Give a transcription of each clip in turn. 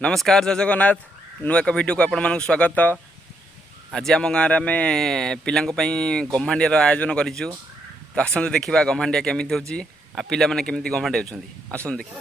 नमस्कार जय जगन्नाथ नु एक वीडियो को आपण मानक स्वागत। आज आम गाँव में आम पिलांई गम्हांडिया आयोजन करूँ। तो आसतु देखा गम्हांडिया केमी हो पिला मैंने केमी गम्हांडे होती आसतु देखा।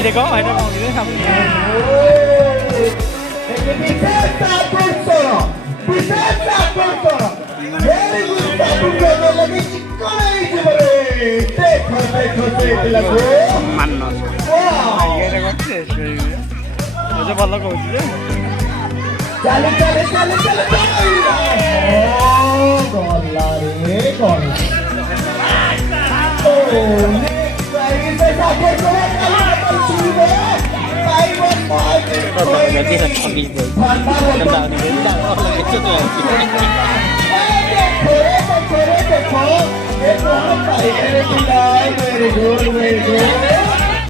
देखो ada mau gitu kamu. Very good.